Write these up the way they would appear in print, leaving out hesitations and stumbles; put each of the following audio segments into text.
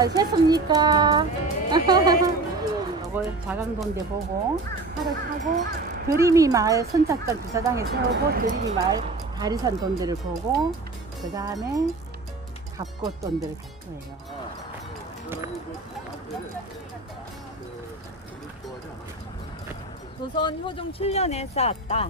잘 셨습니까? 이걸 자강동대 보고 차를 타고 드림이 마을 선착장 주차장에 세우고 드림이 마을 다리산 돈대를 보고 그 다음에 갑곶 돈대를 갈 거예요. 조선 효종 7년에 쌓았다.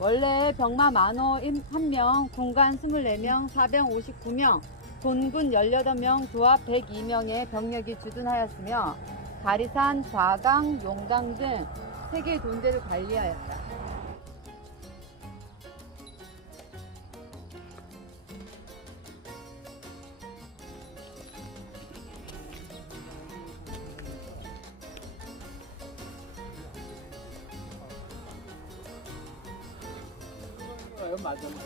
원래 병마 만호 1명, 군관 24명, 사병 59명, 돈군 18명, 조합 102명의 병력이 주둔하였으며 다리산, 좌강, 용강 등 3개의 돈대를 관리하였다. 마장동?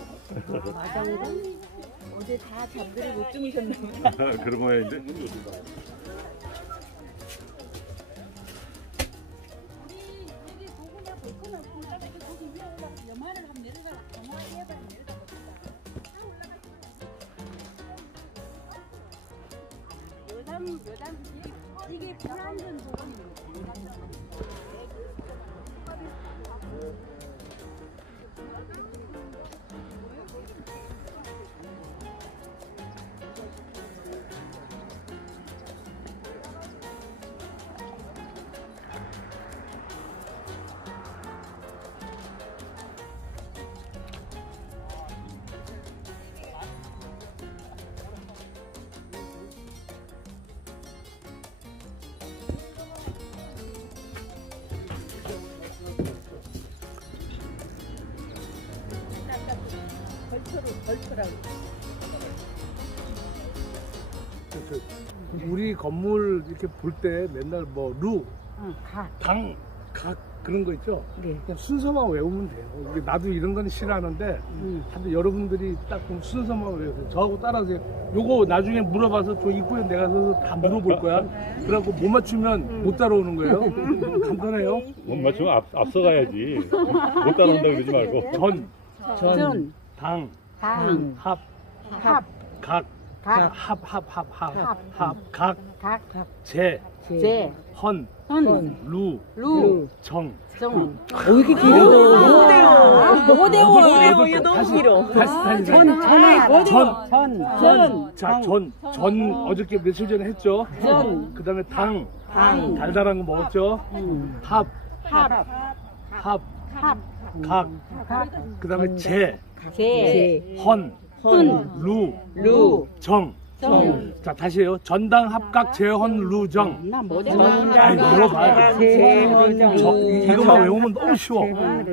어제 다 잠들을 못 주무셨나 보다. 그런 거야 이제. 이게 불안전 부분입니다. 우리 건물 이렇게 볼 때 맨날 뭐 루, 당, 각 그런 거 있죠? 네. 그냥 순서만 외우면 돼요. 나도 이런 건 싫어하는데 근데 여러분들이 딱 보면 순서만 외우세요. 저하고 따라하세요. 요거 나중에 물어봐서 저 입구에 내가 서서 다 물어볼 거야. 그래갖고 못 맞추면 못 따라오는 거예요. 간단해요. 못 맞추면 앞서가야지. 못 따라온다 그러지 말고. 전, 당, 합, 각, 각, 제, 헌, 루, 정. 이렇게 길어? 너무 어려워. 이게 너무 길어. 다시. 전 어저께 며칠 전에 했죠. 그 다음에 당, 달달한 거 먹었죠. 합, 각, 그 다음에 제, 헌, 루, 정. 자, 다시 해요. 전당, 합각, 재헌, 루정. 물어봐요. 이거만 외우면 너무 쉬워.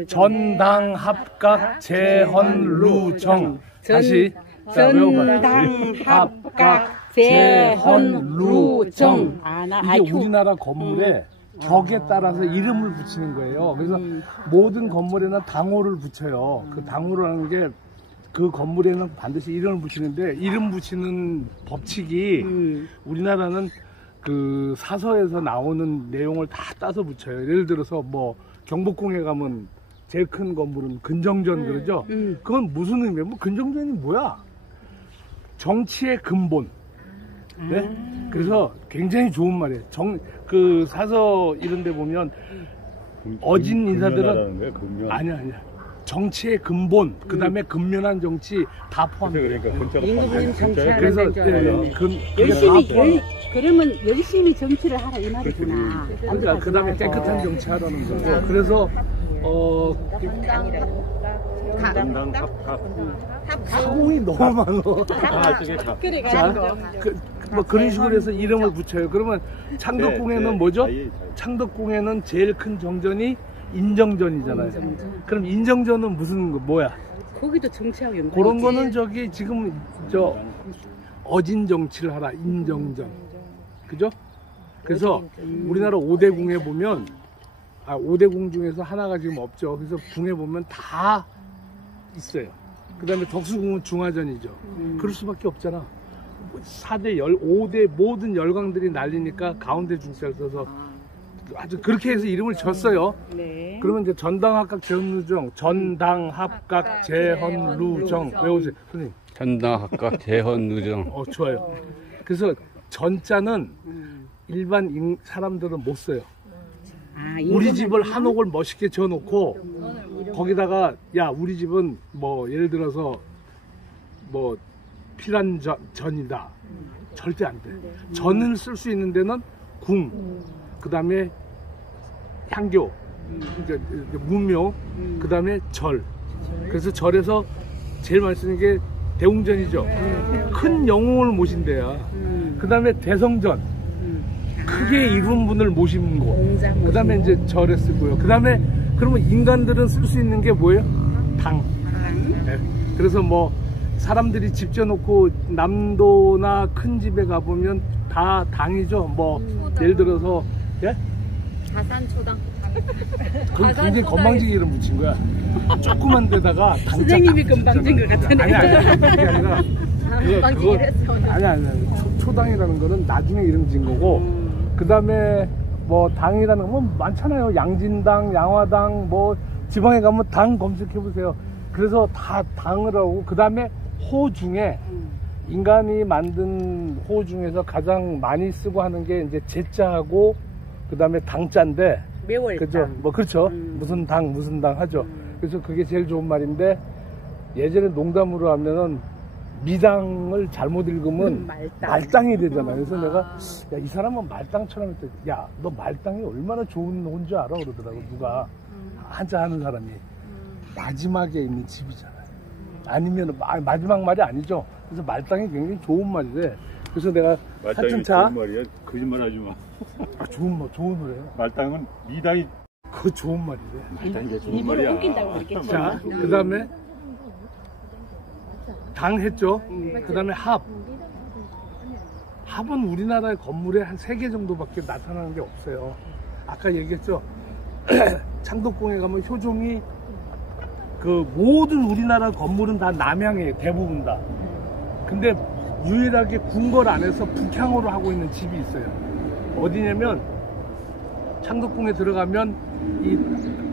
전당, 합각, 재헌, 루정. 다시. 자, 외워봐요. 전당, 합각, 재헌, 루정. 이게 우리나라 건물에 격에 따라서 이름을 붙이는 거예요. 그래서 모든 건물에는 당호를 붙여요. 그 당호라는 게 그 건물에는 반드시 이름을 붙이는데 이름 붙이는 법칙이 우리나라는 그 사서에서 나오는 내용을 다 따서 붙여요. 예를 들어서 뭐 경복궁에 가면 제일 큰 건물은 근정전 그러죠. 그건 무슨 의미예요? 뭐 근정전이 뭐야? 정치의 근본. 네? 그래서 굉장히 좋은 말이에요. 그 사서 이런 데 보면 어진 인사들은 아니야. 정치의 근본, 그 다음에 근면한 정치 다 포함돼요. 그러니까 임금님 정치하는 그래서 그러면 열심히 정치를 하라 이 말이구나. 그러니까 그 다음에 깨끗한 정치 하라는 거고. 그래서 전당, 합각. 사공이 너무 많어. 자, 뭐 그런 식으로 해서 이름을 붙여요. 그러면 창덕궁에는 뭐죠? 창덕궁에는 제일 큰 정전이 인정전이잖아요. 그럼 인정전은 무슨 거 뭐야? 거기도 정치하고 연관. 그런 거는 저기 지금 어진 정치를 하라 인정전. 그죠? 그래서 우리나라 5대 궁에 보면 5대 궁 중에서 하나가 지금 없죠. 그래서 궁에 보면 다 있어요. 그 다음에 덕수궁은 중화전이죠. 그럴 수밖에 없잖아. 4대 5대 모든 열강들이 날리니까 가운데 중자를 써서 아주 그렇게 해서 이름을 졌어요. 네. 그러면 이제 전당 합각 재헌루정, 전당 합각 재헌루정 외우세요, 선생님. 전당 합각 재헌루정. 좋아요. 그래서 전자는 일반 사람들은 못 써요. 우리 집을 한옥을 멋있게 지어놓고 거기다가 야 우리 집은 뭐 예를 들어서 뭐 피란 전이다. 절대 안 돼. 전을 쓸 수 있는 데는 궁, 그 다음에 향교, 문묘, 그 다음에 절. 그래서 절에서 제일 많이 쓰는 게 대웅전이죠. 큰 영웅을 모신대야. 그 다음에 대성전, 크게 이룬 분을 모시는 곳. 그 다음에 이제 절에 쓰고요. 그 다음에 그러면 인간들은 쓸 수 있는 게 뭐예요? 당. 네. 그래서 뭐 사람들이 집 지어놓고 남도나 큰 집에 가보면 다 당이죠. 뭐 예를 들어서 예? 자산초당. 그건 굉장히 건방지게 이름 붙인 거야. 조그만 데다가 당자 선생님이 건방진 것 같으네. 아니 그게 아니라 건방지긴 했어. 아니 초당이라는 거는 나중에 이름 지은 거고 그 다음에 뭐 당이라는 건 뭐 많잖아요. 양진당, 양화당, 뭐 지방에 가면 당 검색해 보세요. 그래서 다 당을 하고 그 다음에 호 중에 인간이 만든 호 중에서 가장 많이 쓰고 하는 게 이제 제자하고 그 다음에 당자인데 매월 그죠? 뭐 그렇죠. 무슨 당 하죠. 그래서 그게 제일 좋은 말인데 예전에 농담으로 하면은 미당을 잘못 읽으면 말당이 되잖아요. 그래서 내가 야, 이 사람은 말당처럼 했더니 야, 너 말당이 얼마나 좋은 호인 줄 알아? 그러더라고. 누가 한자 하는 사람이 마지막에 있는 집이잖아요. 아니면 마지막 말이 아니죠. 그래서 말당이 굉장히 좋은 말이래. 그래서 내가 말당이 좋은 말이야. 거짓말하지 마. 아, 좋은 노래요. 말당은 미당이 그거 좋은 말이래. 말당이 좋은 일부러 말이야. 웃긴다고 그랬겠지. 자, 그 다음에 당 했죠. 그 다음에 합. 합은 우리나라의 건물에 한 3개 정도밖에 나타나는 게 없어요. 아까 얘기했죠. 창덕궁에 가면 효종이 그 모든 우리나라 건물은 다 남향이에요. 대부분 다. 근데 유일하게 궁궐 안에서 북향으로 하고 있는 집이 있어요. 어디냐면 창덕궁에 들어가면 이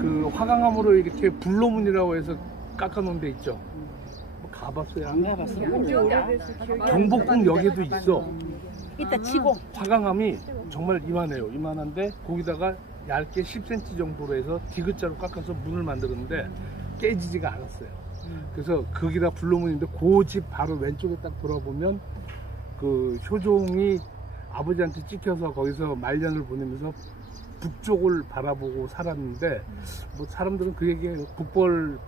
그 화강암으로 이렇게 불로문이라고 해서 깎아놓은 데 있죠. 뭐 가봤어요? 안 가봤어요. 경복궁역에도 있어. 이따 치고. 화강암이 정말 이만해요. 이만한데 거기다가 얇게 10cm 정도로 해서 디귿자로 깎아서 문을 만들었는데 깨지지가 않았어요. 그래서 거기다 불로문인데 그 집 바로 왼쪽에 딱 돌아보면 그 효종이 아버지한테 찍혀서 거기서 말년을 보내면서 북쪽을 바라보고 살았는데 뭐 사람들은 그 얘기에 북벌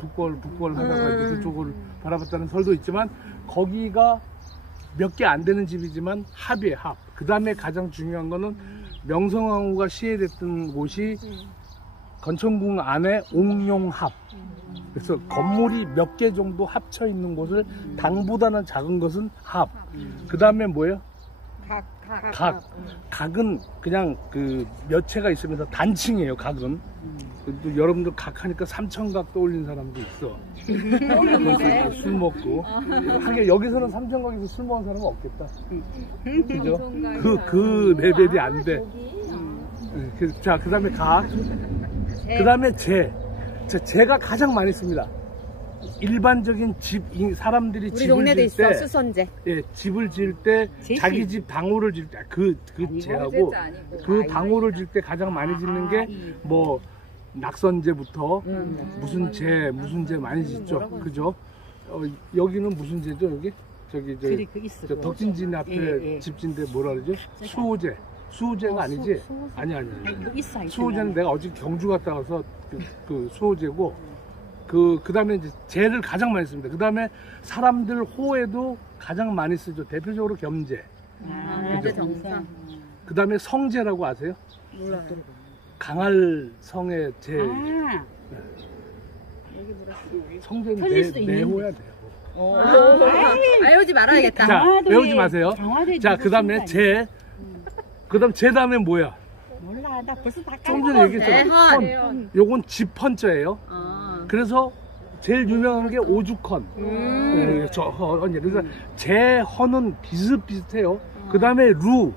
하다가 이제 그쪽을 바라봤다는 설도 있지만 거기가 몇 개 안 되는 집이지만 합이에요. 합. 그 다음에 가장 중요한 거는 명성황후가 시해됐던 곳이 건천궁 안에 옥룡합. 그래서 건물이 몇 개 정도 합쳐 있는 곳을 당보다는 작은 것은 합. 그 다음에 뭐예요? 각. 각은 그냥 그 몇 채가 있으면서 단층이에요. 각은. 또 여러분들 각 하니까 삼천각 떠올린 사람도 있어. 술 먹고. 하긴 여기서는 삼천각에서 술 먹은 사람은 없겠다. 그죠? 그 레벨이 안 돼. 자, 그 다음에 각. 그 다음에 재. 재가 가장 많이 씁니다. 일반적인 집, 사람들이 우리 집을 동네도 지을 있어. 때, 수선제. 예, 집을 지을 때, 자기 집 방호를 지을 때, 그 재하고, 그 방호를 지을 때 가장 많이 짓는 게, 뭐, 낙선제부터, 무슨 재 많이 짓죠. 그죠? 여기는 무슨 재죠, 여기? 저기, 저 덕진진 앞에 집진데 뭐라 그러죠? 수호제. 수호제가 아니지? 아니. 수호제는 내가 어제 경주 갔다 와서 그 수호제고, 그 다음에 이제 재를 가장 많이 씁니다. 그 다음에 사람들 호에도 가장 많이 쓰죠. 대표적으로 겸재. 그죠? 그 다음에 성재라고 아세요? 몰라요. 강할 성의 재. 성재는 내호야 돼요. 외우지 말아야겠다. 자, 외우지 마세요. 자, 그 다음에 재. 그 다음 재 다음에 뭐야? 몰라, 나 벌써 다 좀 전에 얘기했잖아. 헌. 요건 집헌자예요. 그래서 제일 유명한 게 오죽헌. 네, 저 헌. 그래서 재헌은 비슷비슷해요. 그 다음에 루.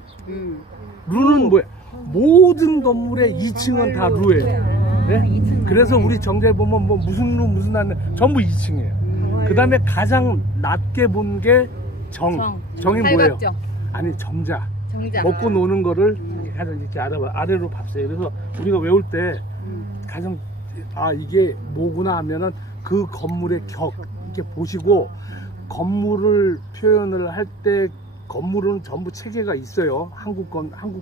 루는 뭐야? 모든 건물의 2층은 다 루예요. 네? 그래서 우리 정자에 보면 뭐 무슨 루 무슨 안 전부 2층이에요. 그 다음에 가장 낮게 본 게 정이 뭐예요? 아니 정자. 정작. 먹고 노는 거를 가장 이렇게 아래로 봤어요. 그래서 우리가 외울 때 가장 이게 뭐구나 하면은 그 건물의 격 이렇게 보시고 건물을 표현을 할 때 건물은 전부 체계가 있어요. 한국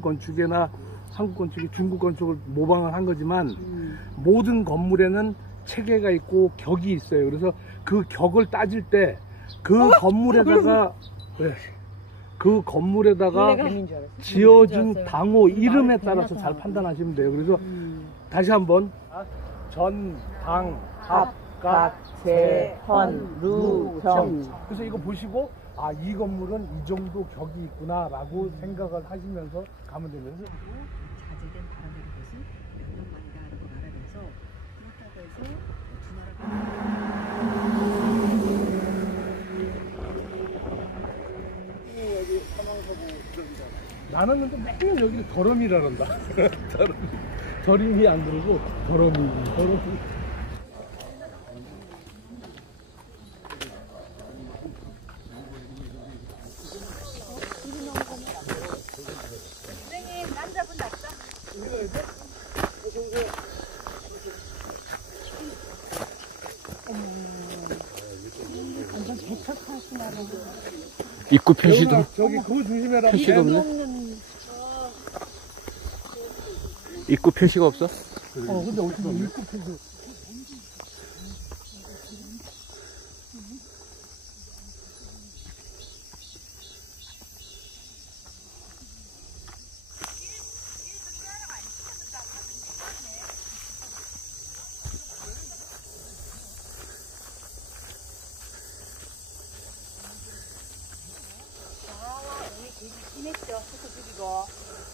건축이나 한국 건축이 중국 건축을 모방을 한 거지만 모든 건물에는 체계가 있고 격이 있어요. 그래서 그 격을 따질 때 그 건물에다가 그 건물에다가 지어진 당호 이름에 따라서 잘 판단하시면 돼요. 그래서 다시 한번 전, 당, 합, 각, 재, 헌, 루, 형. 그래서 이거 보시고 이 건물은 이 정도 격이 있구나 라고 생각을 하시면서 가면 되면서 자제된 발언들이 것은 명령만가라고 말하면서 그렇다고 해서 두 나라가 나는 근데 매일 여기를 더러미라 그런다. 더림이 안 들고 더러미. 선생님 남자분 낫다. 입구 표시도 저기 그거 조심해라. 표시가 없네. 입구 표시가 없어? 근데 어떻게 입구 표시?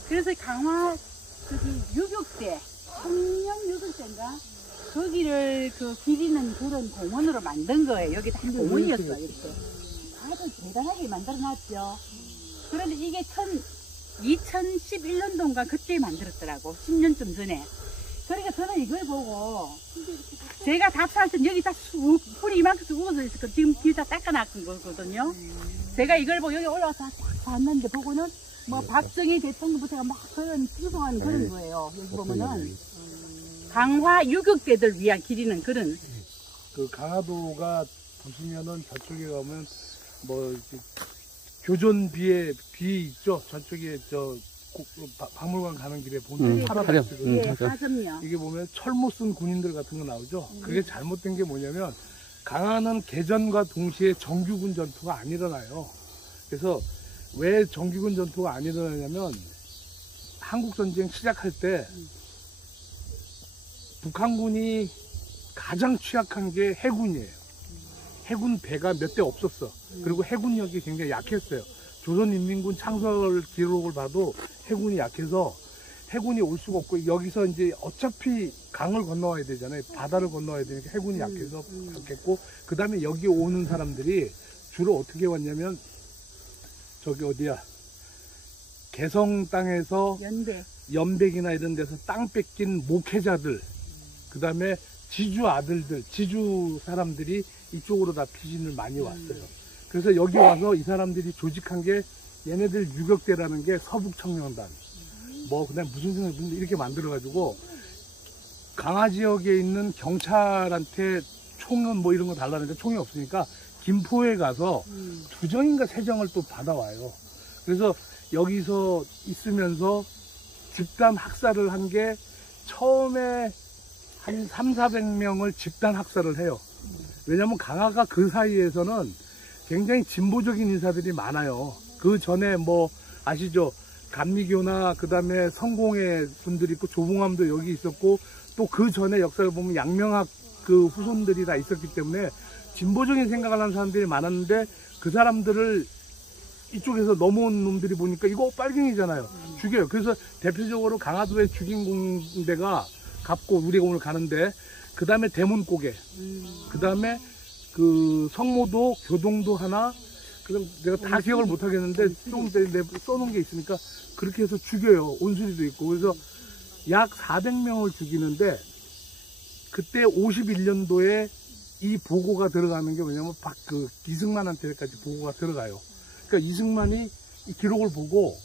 그래서 강화 유격대, 청령 유격대인가? 거기를 기리는 그런 공원으로 만든 거예요. 여기 다 공원이었어, 이렇게. 아주 대단하게 만들어놨죠. 그런데 이게 2011년도인가 그때 만들었더라고. 10년쯤 전에. 그러니까 저는 이걸 보고 제가 답사할 때는 여기 다 풀이 이만큼 우거져 있을 거 지금 길 다 닦아놨던 거거든요. 제가 이걸 보고 여기 올라와서 딱 봤는데 보고는 뭐 박정희 대통령부터가 막 그런 풍성한 그런 거예요. 여기 보면은 강화 유격대들 위한 길이는 그런. 그 강화도가 보시면은 저쪽에 가면 뭐 이렇게 교존비에 비 있죠. 저쪽에 박물관 가는 길에 보면 화령. 예, 사점이요. 이게 보면 철모 쓴 군인들 같은 거 나오죠. 그게 잘못된 게 뭐냐면 강화는 개전과 동시에 정규군 전투가 안 일어나요. 그래서 왜 정규군 전투가 안 일어나냐면 한국전쟁 시작할 때 북한군이 가장 취약한 게 해군이에요. 해군 배가 몇 대 없었어. 그리고 해군력이 굉장히 약했어요. 조선인민군 창설 기록을 봐도 해군이 약해서 해군이 올 수가 없고 여기서 이제 어차피 강을 건너와야 되잖아요. 바다를 건너와야 되니까 해군이 약해서 갔겠고 그 다음에 여기 오는 사람들이 주로 어떻게 왔냐면 저기 어디야 개성 땅에서 연백이나 이런 데서 땅 뺏긴 목회자들 그 다음에 지주 아들들 지주 사람들이 이쪽으로 다 피신을 많이 왔어요. 그래서 여기 와서 이 사람들이 조직한 게 얘네들 유격대라는 게 서북청년단 뭐 그다음 무슨 이렇게 만들어 가지고 강화 지역에 있는 경찰한테 총은 뭐 이런 거 달라는데 총이 없으니까 김포에 가서 2정인가 3정을 또 받아와요. 그래서 여기서 있으면서 집단 학살을 한 게 처음에 한 300~400명을 집단 학살을 해요. 왜냐면 강화가 그 사이에서는 굉장히 진보적인 인사들이 많아요. 그 전에 뭐 아시죠? 감리교나 그 다음에 성공회 분들이 있고 조봉암도 여기 있었고 또 그 전에 역사를 보면 양명학 그 후손들이 다 있었기 때문에 진보적인 생각을 하는 사람들이 많았는데 그 사람들을 이쪽에서 넘어온 놈들이 보니까 이거 빨갱이잖아요. 죽여요. 그래서 대표적으로 강화도에 죽인 공대가 갑고 우리가 오늘 가는데 그 다음에 대문고개 그 다음에 그 성모도 교동도 하나 그럼 내가 다 기억을 못 하겠는데 조금 내가 써놓은 게 있으니까 그렇게 해서 죽여요. 온수리도 있고 그래서 약 400명을 죽이는데 그때 51년도에 이 보고가 들어가는 게 뭐냐면 이승만한테까지 보고가 들어가요. 그러니까 이승만이 이 기록을 보고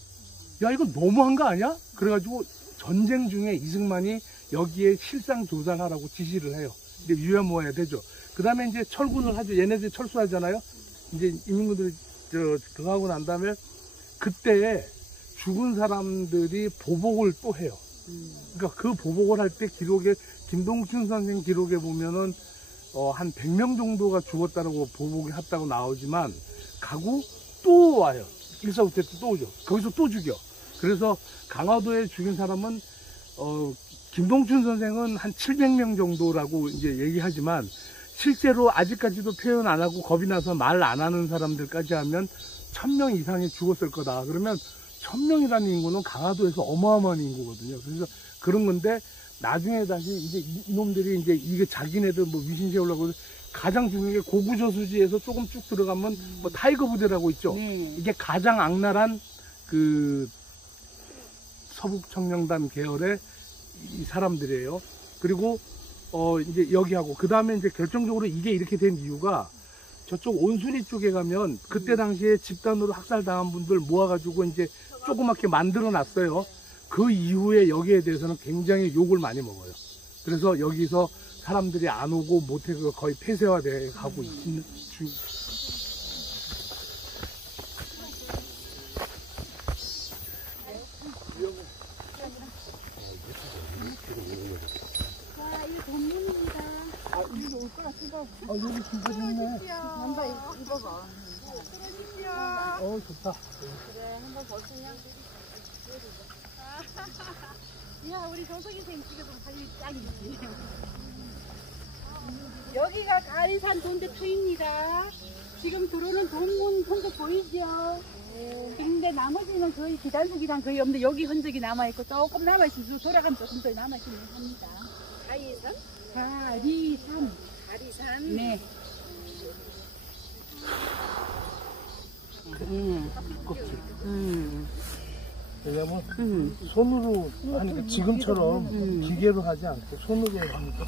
야 이거 너무한 거 아니야? 그래가지고 전쟁 중에 이승만이 여기에 실상 조사하라고 지시를 해요. 근데 유야 모아야 되죠. 그 다음에 이제 철군을 하죠. 얘네들이 철수하잖아요. 이제 인민군들이 그거 하고 난 다음에 그때 죽은 사람들이 보복을 또 해요. 그러니까 그 보복을 할 때 기록에 김동춘 선생 기록에 보면은 한 100명 정도가 죽었다고 보복이 했다고 나오지만 가고 또 와요. 일사후퇴 때 또 오죠. 거기서 또 죽여. 그래서 강화도에 죽인 사람은 김동춘 선생은 한 700명 정도라고 이제 얘기하지만 실제로 아직까지도 표현 안 하고 겁이 나서 말 안 하는 사람들까지 하면 1000명 이상이 죽었을 거다. 그러면 1000명이라는 인구는 강화도에서 어마어마한 인구거든요. 그래서 그런 건데 나중에 다시 이제 이놈들이 이제 이게 자기네들 뭐 위신 세우려고 가장 중요한 게 고구저수지에서 조금 쭉 들어가면 뭐 타이거 부대라고 있죠. 이게 가장 악랄한 그 서북청령단 계열의 이 사람들이에요. 그리고 이제 여기하고 그 다음에 이제 결정적으로 이게 이렇게 된 이유가 저쪽 온수리 쪽에 가면 그때 당시에 집단으로 학살당한 분들 모아가지고 이제 조그맣게 만들어 놨어요. 그 이후에 여기에 대해서는 굉장히 욕을 많이 먹어요. 그래서 여기서 사람들이 안 오고 모태가 거의 폐쇄화돼 가고 있는 중. 여기 진짜 좋네. 한번 입어봐. 좋다. 그래, 한번 벗으면. 야, 우리 조석이 생 집에서 사진이 짱이지. 여기가 가리산 돈대 터입니다. 지금 들어오는 동문 흔적 보이죠? 근데 나머지는 거의 기단속이랑 거의 없는데 여기 흔적이 남아있고 조금 남아있으면 돌아가면 조금 더 남아있으면 합니다. 가이산? 가리산. 가리산? 네. 왜냐면 손으로 하니까 지금처럼 기계로 하지 않고 손으로 하니까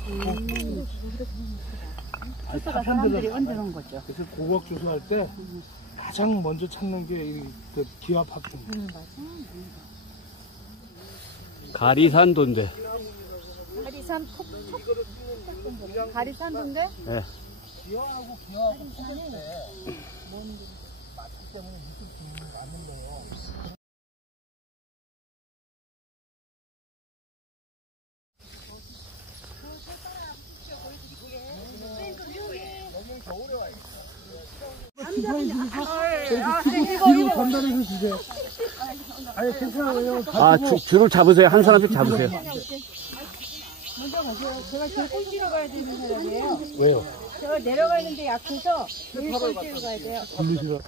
사람들이 얹어놓은 거죠. 그래서 고고학 조사할 때 가장 먼저 찾는 게 그 기압학종. 가리산 돈대. 가리산 가리산 돈데? 예. 기압하고 기압하고 찾을 때 맞기 때문에 밑을 짓는 않는 거예요. 뒤로 전달해서 주세요. 아니 괜찮아요. 줄을 잡으세요. 한 사람씩 잡으세요. 먼저 가세요. 제가 제일 꼴찌로 가야 되는 사람이에요. 왜요? 제가 내려가는데 약해서 제일 꼴찌로 가야 돼요. 굴리시라.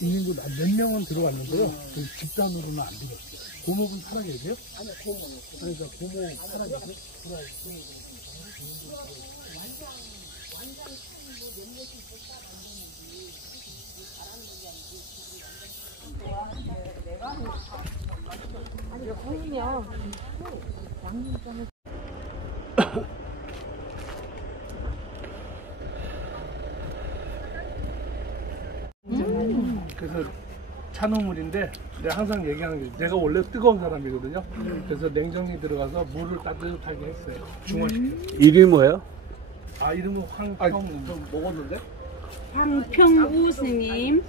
인민군 몇 명은 들어왔는데요. 그 집단으로는 안 들어왔어요. 고목은 살아계세요? 아니요, 고목은. 그러니까 고목 살아계세요? 아니, 보이면 양념장을 그래서 찬우물인데 내가 항상 얘기하는 게 내가 원래 뜨거운 사람이거든요. 그래서 냉정이 들어가서 물을 따뜻하게 했어요. 중화시켜. 이름이 뭐예요? 아 이름은 황평 좀 먹었는데? 황평우 스님.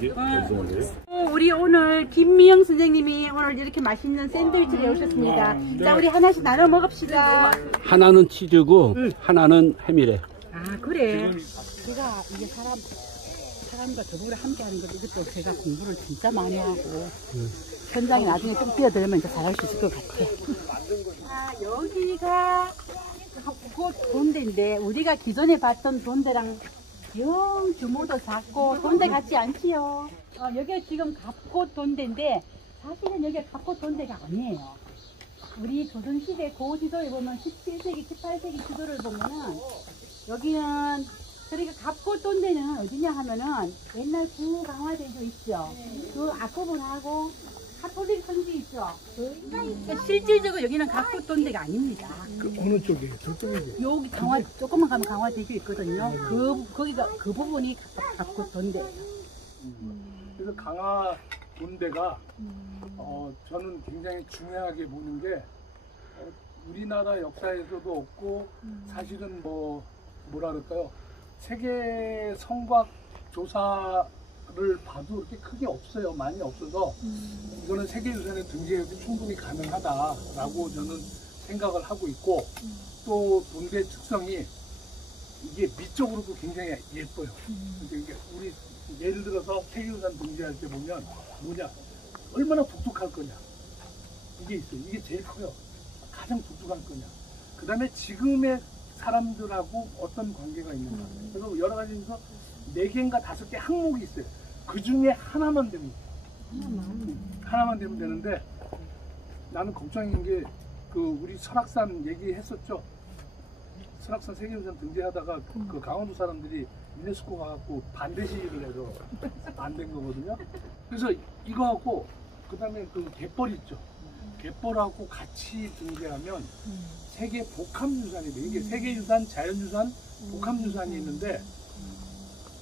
이게 무슨 말이에요? 우리 오늘 김미영 선생님이 오늘 이렇게 맛있는 샌드위치를 해오셨습니다. 자, 우리 하나씩 나눠 먹읍시다. 하나는 치즈고 하나는 햄이래. 아, 그래. 제가 이게 사람과 더불어 함께 하는 것, 이것도 제가 공부를 진짜 많이 하고, 현장에 나중에 좀 뛰어들면 이제 잘할 수 있을 것 같아. 아, 여기가 곧 돈대인데, 우리가 기존에 봤던 돈대랑 영 규모도 작고, 돈대 같지 않지요? 여기가 지금 갑곶 돈대인데, 사실은 여기가 갑곶 돈대가 아니에요. 우리 조선시대 고지도에 보면 17세기, 18세기 지도를 보면은, 여기는 그러니까 갑곶 돈대는 어디냐 하면은 옛날 구강화대교 있죠. 그 앞부분하고 카톨릭 성지 있죠. 그러니까 실질적으로 여기는 갑곶 돈대가 아닙니다. 그 어느 쪽이에요? 저쪽이에요? 여기 강화 조금만 가면 강화대교 있거든요. 거기가 그 부분이 갑곶 돈대. 그래서 강화 돈대가 저는 굉장히 중요하게 보는 게 우리나라 역사에서도 없고 사실은 뭐라 그럴까요? 세계 성곽 조사를 봐도 그렇게 크게 없어요. 많이 없어서 이거는 세계유산에 등재해도 충분히 가능하다라고 저는 생각을 하고 있고 또 돈대 특성이 이게 미적으로도 굉장히 예뻐요. 근데 이게 우리 예를 들어서 세계유산 등재할 때 보면 뭐냐 얼마나 독특할 거냐 이게 있어요. 이게 제일 커요. 가장 독특할 거냐. 그 다음에 지금의 사람들하고 어떤 관계가 있는가. 그래서 여러 가지에서 4개인가 5개 항목이 있어요. 그 중에 하나만 되면 하나만 되면 되는데 나는 걱정인 게 우리 설악산 얘기했었죠. 설악산 세계유산 등재하다가 그 강원도 사람들이 유네스코 가갖고 반대 시위를 해서 안 된 거거든요. 그래서 이거하고 그 다음에 그 갯벌 있죠. 갯벌하고 같이 등재하면 세계 복합유산이 돼. 이게 세계유산, 자연유산, 복합유산이 있는데,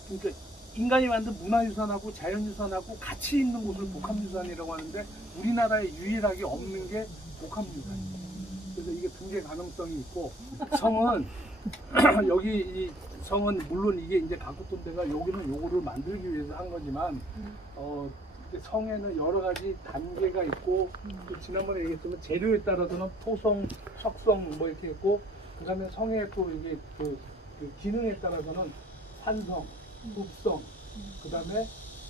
그러니까 인간이 만든 문화유산하고 자연유산하고 같이 있는 곳을 복합유산이라고 하는데, 우리나라에 유일하게 없는 게 복합유산이에요. 그래서 이게 등재 가능성이 있고, 성은, 여기 이 성은 물론 이게 이제 갑곶돈대가 여기는 요거를 만들기 위해서 한 거지만, 성에는 여러 가지 단계가 있고 또 지난번에 얘기했지만 재료에 따라서는 토성, 석성 뭐 이렇게 있고 그다음에 성에 또 이게 그 기능에 따라서는 산성, 흑성, 그다음에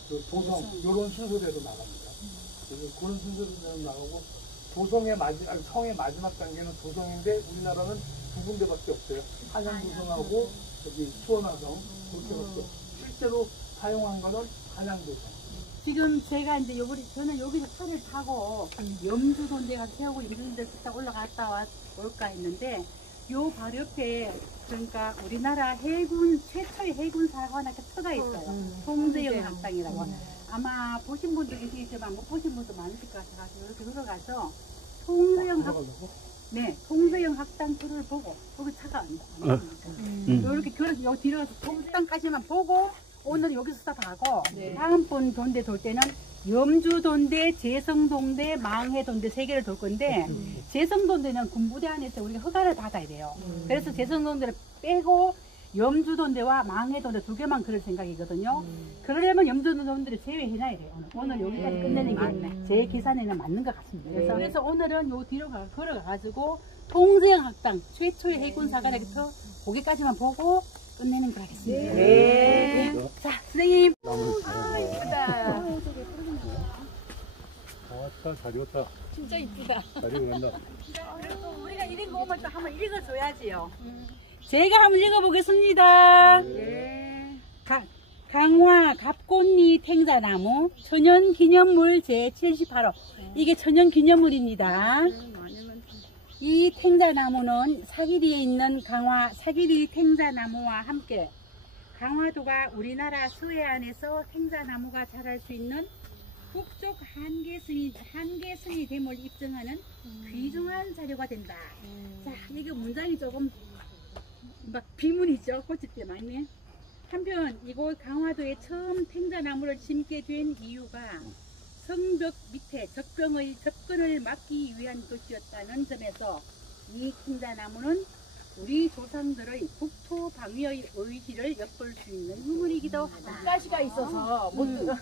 그 도성 이런 순서대로 나갑니다. 그래서 그런 순서대로 나가고 도성의 성의 마지막 단계는 도성인데 우리나라는 2군데밖에 없어요. 한양도성하고 여기 수원화성 그렇게밖에 실제로 사용한 거는 한양도성. 지금 제가 이제 저는 여기서 차를 타고 염주돈대 가서 세우고 염주돈대 딱 올라갔다 올까 했는데 요 바로 옆에 그러니까 우리나라 해군 최초의 해군 사관학교 터가 있어요. 송대영 학당이라고. 아마 보신 분도 계시겠지만 못 보신 분도 많으실 것 같아서 이렇게 들어가서 송대영 학당 터를 보고 거기 차가 안 나옵니다. 이렇게 요 뒤로 가서 학당까지만 보고. 오늘 여기서 가고 다음번 돈대 돌 때는 염주돈대, 제성돈대, 망해돈대 3개를 돌 건데 제성돈대는 군부대 안에서 우리가 허가를 받아야 돼요. 그래서 제성돈대를 빼고 염주돈대와 망해돈대 2개만 그럴 생각이거든요. 그러려면 염주돈대를 제외해놔야 돼요. 오늘 여기까지 끝내는 게 제 계산에는 맞는 것 같습니다. 그래서 오늘은 요 뒤로 걸어가가지고 통제영 학당 최초의 해군 사관학교 거기까지만 보고 끝내는 거 하겠습니다. 네. 자, 선생님. 아, 이쁘다. 잘 익었다. 진짜 이쁘다. 잘 익어간다. 그리고 우리가 이런 거 오면 또 한번 읽어줘야지요. 제가 한번 읽어보겠습니다. 네. 강화 갑곶리 탱자나무 천연기념물 제78호. 이게 천연기념물입니다. 이 탱자나무는 사기리에 있는 강화 사기리 탱자나무와 함께 강화도가 우리나라 서해안에서 탱자나무가 자랄 수 있는 북쪽 한계선이 됨을 입증하는 귀중한 자료가 된다. 자, 이게 문장이 조금 막 비문이죠. 꽂힐 때 많네. 한편 이곳 강화도에 처음 탱자나무를 심게 된 이유가 성벽 밑에 적병의 접근을 막기 위한 것이었다는 점에서 이 탱자나무는 우리 조상들의 국토 방위의 의지를 엿볼 수 있는 유물이기도 하다. 가시가 있어서 못 들어.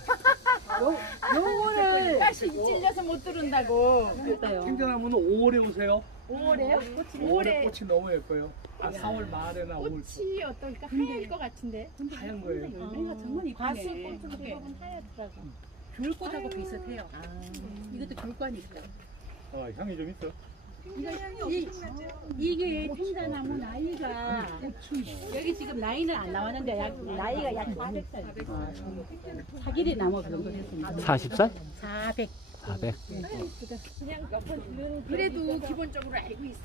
요거를 가시 찔려서 못 들은다고. 그랬어요. 생전하면 5월에 오세요. 5월에요? 5월에 꽃이 너무 예뻐요. 4월 말에나 5월 초. 꽃이 어떨까? 하얄 것 같은데. 하얀 거예요. 열매가 정말 과수 이쁘네. 꽃은 대부분 하얗더라고. 귤꽃하고 비슷해요. 이것도 귤과니까. 향이 좀 있어. 이게 생자나무 나이가 여기 지금 나이는 안 나왔는데 나이가 약 400살. 사기리 나무 그 정도 됐습니다. 40살? 400. 400. 그냥 그래도 기본적으로 알고 있어.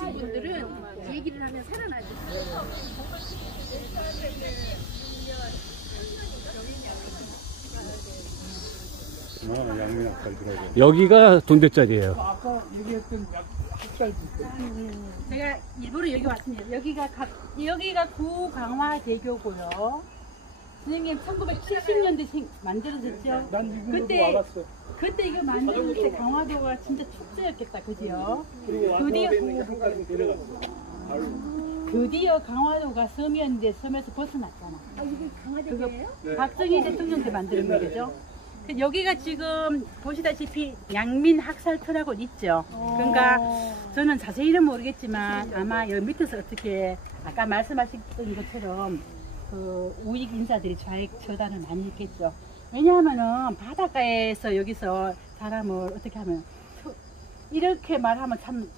친구들은 얘기를 하면 살아나지. 양면 아까 들어가고. 여기가 돈대짜리예요. 아까 얘기했던 학살 제가 일부러 여기 왔습니다. 여기가 구강화대교고요. 선생님 1970년대 만들어졌죠? 난 지금도 그때 와봤어. 그때 이거 만들 때 강화도가 진짜 축제였겠다, 그지요? 그리고 와서 드디어 한까지 내려갔어. 바로. 드디어 강화도가 섬이었는데 섬에서 벗어났잖아. 이게 강화대교예요? 네. 박정희 대통령 때 만든 거죠. 여기가 지금 보시다시피 양민학살터라고 있죠. 그러니까 저는 자세히는 모르겠지만 아마 여기 밑에서 어떻게 아까 말씀하셨던 것처럼 그 우익 인사들이 좌익 처단을 많이 했겠죠. 왜냐하면은 바닷가에서 여기서 사람을 어떻게 하면 이렇게 말하면 참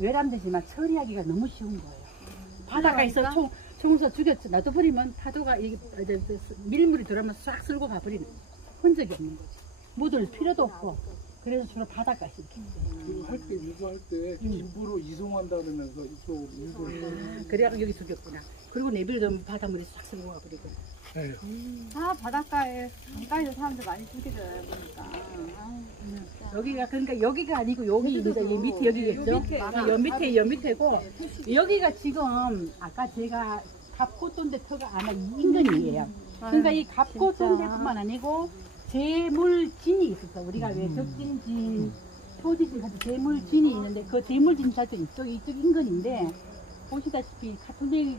외람되지만 처리하기가 너무 쉬운 거예요. 바닷가에서 총을 쏴 죽였죠. 놔둬버리면 파도가 밀물이 들어오면 싹 쓸고 가버리는 흔적이 없는 거죠. 묻을 필요도 없고. 그래서 주로 바닷가에서 이렇게 할때 유도할 때 김부로 이송한다 그러면서 이쪽 유도를. 그래야 여기 죽였구나. 그리고 내빌면 바닷물이 싹 쓸고 가버리고. 네. 바닷가에 강가에서 사람들 많이 죽이져요 보니까. 여기가 그러니까 여기가 아니고 여기 이제 이 밑에 여기겠죠. 여 밑에 여 밑에고 여기가 지금 아까 제가 갑꽃돈대 터가 아마 이 인근이에요. 그러니까 이 갑꽃돈대뿐만 아니고 재물진이 있었어. 우리가 왜 덕진진, 토지진 같은 재물진이 있는데 그 재물진 자체는 이쪽 인근인데 보시다시피 카톨릭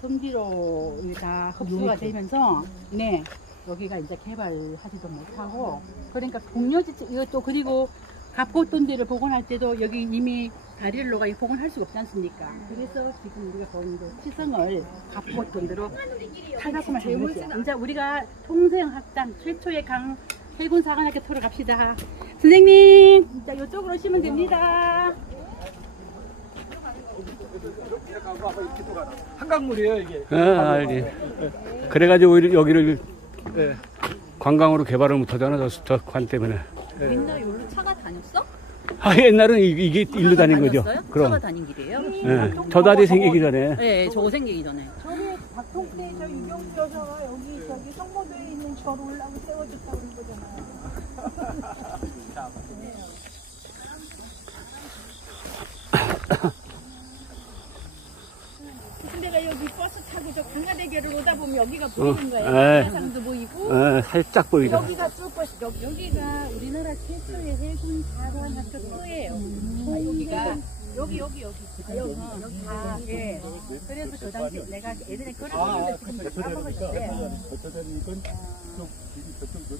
성지로 다 흡수가 되면서 네 여기가 이제 개발하지도 못하고 그러니까 공여지체 이것도 그리고 갑꽃돈대를 복원할 때도 여기 이미 다리로가 복원할 수가 없지 않습니까? 그래서 지금 우리가 본 그 시성을 갑꽃돈대로 탈바꿈을 한 거죠. 이제 우리가 통생학당 최초의 해군 사관학교 토로 갑시다. 선생님, 이제 이쪽으로 오시면 됩니다. 한강물이에요 이게. 알지. 그래가지고 오히려 여기를 네. 관광으로 개발을 못하잖아, 저 관 때문에. 옛날에 여기로 차가 다녔어? 옛날은 이게 일로 다닌 거죠. 다녔어요? 차가 그럼. 다닌 길이에요? 예. 저 다리 생기기 전에. 네, 저거 생기기 전에. 저기 박통대 저 유경수 여사가 여기 저기 성모도에 있는 절 올라고 세워줬다고 그런 거잖아요. 내가 여기 버스 타고 저 강화대교를 오다 보면 여기가 보이는 거예요. 사람도 보이고 살짝 보이죠. 여기가 쭉 여기가 우리나라 최초의 해군 사관학교 터예요. 여기가 여기 다 예. 그래서 그 당시 내가 예전에 글을 쓰는데 지금 까먹었는데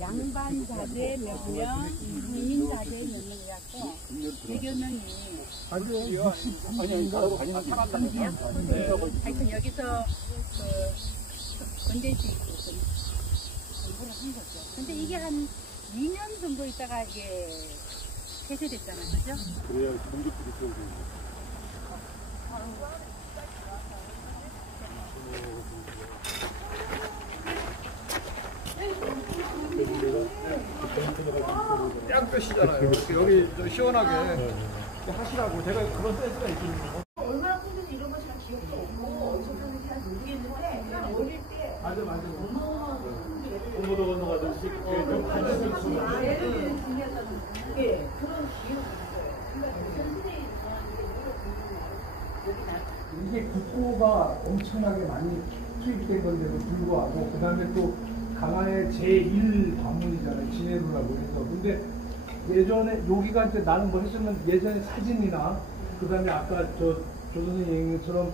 양반자재 몇 명, 이민자재 몇 명이갖고 100여 명이 하여튼 여기서 그 건대식 공부를 한 거죠. 근데 이게 한 2년 정도 있다가 이게 폐쇄됐잖아요. 그죠? 그래야 공격들이 들어오고. 땅끝이잖아요. 여기 좀 시원하게 하시라고 제가 그런 센스가 있거든요. 얼마나 힘든지 이런 거 잘 기억도 없고 어디서 사는지 잘 모르겠는데 그냥 어릴 때 맞아. 공무도 건너가듯이 좀 가지고 예를 들면 중요했다는 게 그런 기억이 있어요. 이게 국고가 엄청나게 많이 투입된 건데도 불구하고 그 다음에 또 강화의 제1 관문이잖아요. 진해루라고 해서. 근데 예전에 여기가 이제 나는 뭐 했으면 예전에 사진이나 그 다음에 아까 저 조선의 얘기처럼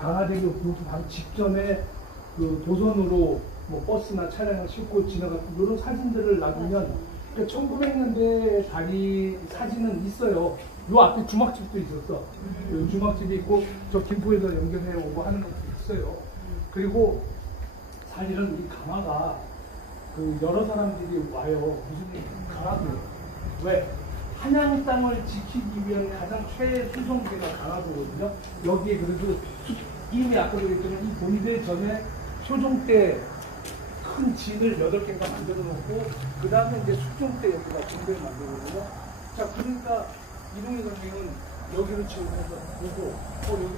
강화대교 그 바로 직전에 그 도선으로 뭐 버스나 차량을 싣고 지나갔고 이런 사진들을 놔두면 1900년대 다리 사진은 있어요. 요 앞에 주막집도 있었어. 요 주막집이 있고 저 김포에서 연결해 오고 하는 것도 있어요. 그리고 사실은 이 강화가 그 여러 사람들이 와요. 무슨 강화도예요. 왜? 한양 땅을 지키기 위한 가장 최수성계가 강화도거든요. 여기에 그래도 이미 아까도 얘기했지만 이 본대 전에 소종 때 큰 진을 8개가 만들어 놓고 그 다음에 이제 숙종 때 여기가 본대를 만들거든요. 자, 그러니까 이동희 선생은 여기를 지금 해서 보고 여기